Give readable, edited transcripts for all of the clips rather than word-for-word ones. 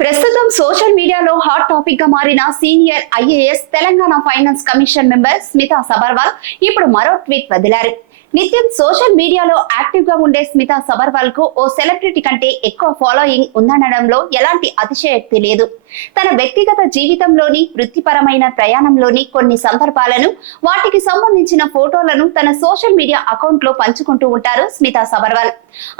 ప్రస్తుతం సోషల్ మీడియాలో hot topic గా మారిన senior IAS Telangana finance commission member Smita Sabharwal ఇప్పుడు మరో ట్వీట్ వదిలారు. నిత్యం సోషల్ మీడియాలో యాక్టివ్ గా ఉండే స్మితా సబర్వాల్ కు ఓ సెలబ్రిటీ కంటే ఎక్కువ ఫాలోయింగ్ ఉందనడంలో ఎలాంటి అతిశయోక్తి లేదు. తన వ్యక్తిగత జీవితంలోని వృత్తిపరమైన ప్రయాణంలోని కొన్ని సందర్భాలను, వాటికి సంబంధించిన ఫోటోలను తన సోషల్ మీడియా అకౌంట్ లో పంచుకుంటూ ఉంటారు స్మితా సబర్వాల్.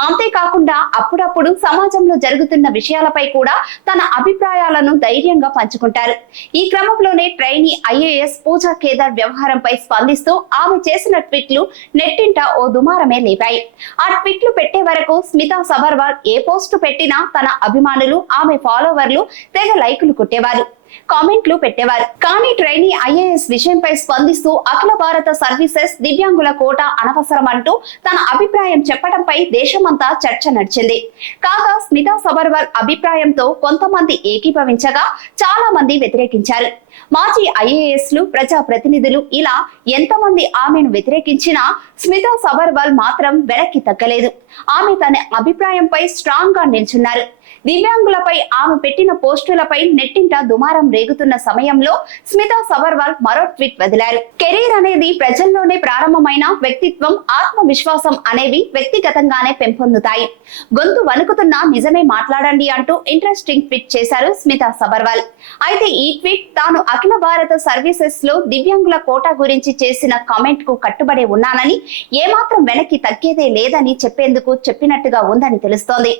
అంతేకాకుండా అప్పుడప్పుడు సమాజంలో జరుగుతున్న విషయాలపై కూడా తన అభిప్రాయాలను ధైర్యంగా పంచుకుంటారు. ఈ క్రమంలోనే ట్రైనీ ఐఏఎస్ పూజా కేదార్ వ్యవహారంపై స్పందిస్తూ ఆమె చేసిన ట్వీట్లు నెట్టింట ఓ దుమారమే లేపాయి. ఆ ట్వీట్లు పెట్టే వరకు స్మితా సబర్వాల్ ఏ పోస్టు పెట్టినా తన అభిమానులు, ఆమె ఫాలోవర్లు తెగ లైకులు కొట్టేవారు, కామెంట్లు పెట్టేవారు. కానీ ట్రైనీ ఐఏఎస్ విషయంపై స్పందిస్తూ అఖిల భారత సర్వీసెస్ దివ్యాంగుల కోట అనవసరం అంటూ తన అభిప్రాయం చెప్పడంపై దేశమంతా చర్చ నడిచింది. కాగా స్మితా సబర్వాల్ అభిప్రాయంతో కొంతమంది ఏకీభవించగా చాలా మంది వ్యతిరేకించారు. మాజీ ఐఏఎస్లు, ప్రజా ప్రతినిధులు ఇలా ఎంతమంది ఆమెను వ్యతిరేకించినా స్మితా సబర్వాల్ మాత్రం వెనక్కి తగ్గలేదు. ఆమె తన అభిప్రాయంపై స్ట్రాంగ్ గా నిల్చున్నారు. దివ్యాంగులపై ఆమె పెట్టిన పోస్టులపై నెట్టింట దుమారం రేగుతున్న సమయంలో స్మితా సబర్వాల్ మరో ట్వీట్ వదిలారు. కెరీర్ అనేది ప్రజల్లోనే ప్రారంభమైన వ్యక్తిత్వం, ఆత్మవిశ్వాసం అనేవి వ్యక్తిగతంగానే పెంపొందుతాయి. గొంతు వణుకుతున్నా నిజమే మాట్లాడండి అంటూ ఇంట్రెస్టింగ్ ట్వీట్ చేశారు స్మితా సబర్వాల్. అయితే ఈ ట్వీట్ తాను అఖిల భారత సర్వీసెస్ లో దివ్యాంగుల కోటా గురించి చేసిన కామెంట్ కు కట్టుబడి ఉన్నానని, ఏమాత్రం వెనక్కి తగ్గేదే లేదని చెప్పేందుకు చెప్పినట్టుగా ఉందని తెలుస్తోంది.